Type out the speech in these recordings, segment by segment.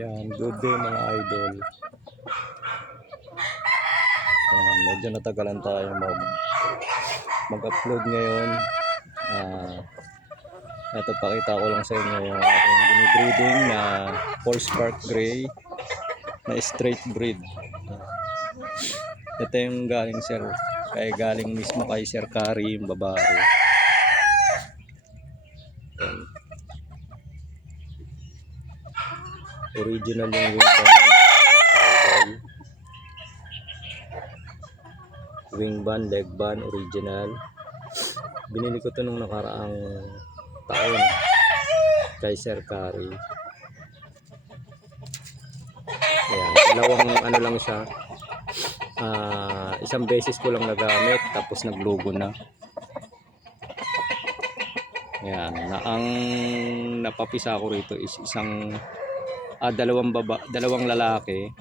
Yan, good day mga idol. Medyo natagalan tayo mag-upload ngayon. Ito, pakita ko lang sa inyo yung aking binibreeding na Polespark Gray na straight breed. Ito yung galing mismo kay Sir Kari, yung babae. Yan. Original yung wing band, leg band, original. Binili ko to nung nakaraang taon kay Sir Kari. Ayan, dalawang ano lang siya. Isang beses ko lang nagamit tapos naglugo na. Ayan, ang napapisa ko rito is dalawang lalaki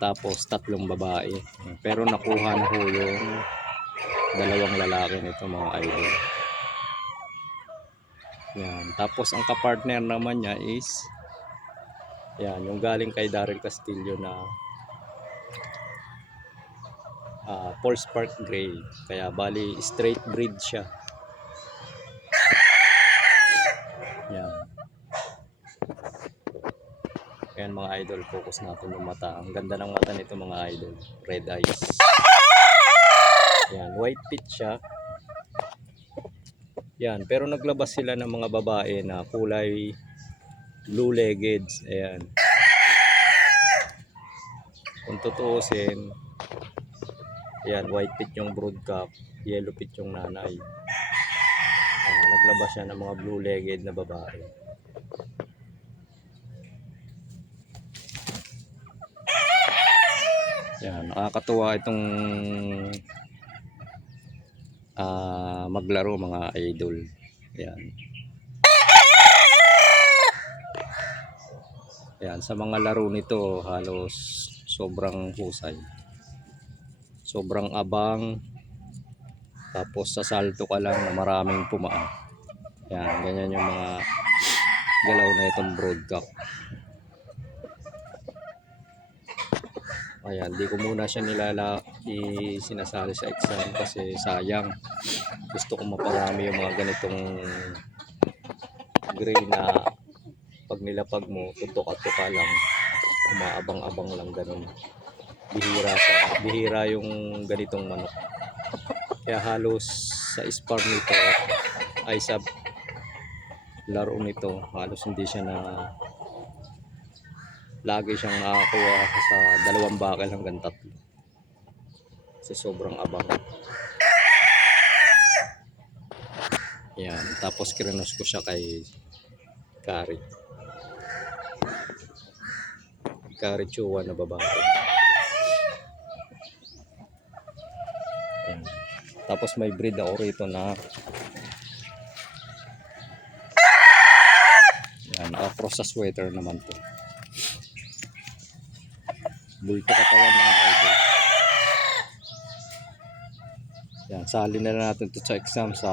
tapos tatlong babae. Pero nakuha na ho yung dalawang lalaki nito mga idol. Yan. Tapos ang kapartner naman niya is yan, yung galing kay Daryl Castillo na Polespark Gray. Kaya bali straight breed siya. Yan. Ayan mga idol, focus natin yung mata. Ang ganda ng mata nito mga idol. Red eyes. Yan, white pit siya. Yan, pero naglabas sila ng mga babae na kulay blue-legged. Ayan. Kung tutuusin, ayan, white pit yung brood cap, yellow pit yung nanay. Naglabas siya ng mga blue-legged na babae. Yan, nakakatuwa itong maglaro mga idol. Yan. Yan, sa mga laro nito halos sobrang husay. Sobrang abang. Tapos sa salto ka lang na maraming pumaan. Yan, ganyan yung mga galaw na itong brood cap. Ayan, di ko muna siya sinasali sa exam kasi sayang. Gusto ko maparami yung mga ganitong gray na pag nilapag mo, tutok-tuka lang, umaabang-abang lang ganun. Bihira yung ganitong manok. Kaya halos sa farm nito ay sa laro nito, halos hindi siya lagi siyang nakakuha sa 2 bakal hanggang 3 kasi sobrang abang. Yan, tapos krinos ko siya kay Kari Chua na babae. Yan. Tapos may breed ako rito na yan, cross sa sweater naman to. Bulto katawan mga idol. Yan, sali na natin to sa exam sa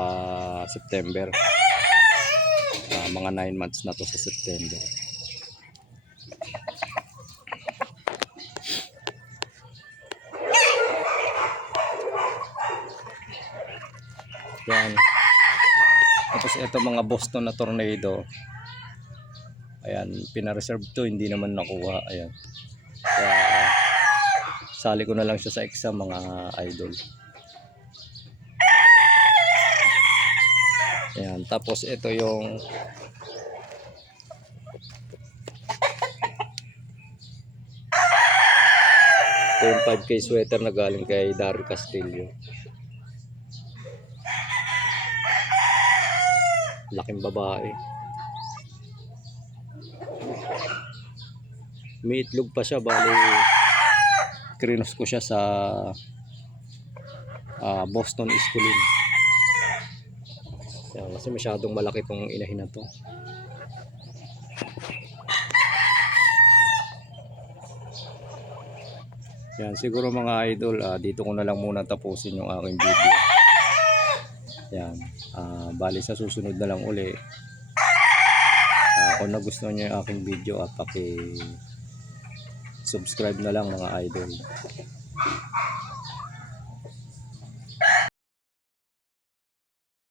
September. Mga 9 months na to sa September. Yan. Tapos ito mga Boston na Tornado. Ayan, pina-reserve to, hindi naman nakuha. Ayan. Kaya sali ko na lang siya sa exam mga idol. Ayan, tapos ito yung ito yung 5K sweater na galing kay Daryl Castillo. Laking babae. May itlog pa siya, bali krinos ko siya sa Boston Iskulin. Yan, kasi masyadong malaki itong inahin na to. Yan, siguro mga idol, dito ko na lang muna tapusin yung aking video. Yan, bali sa susunod na lang uli. Kung nagustuhan niyo yung aking video, subscribe na lang mga idol.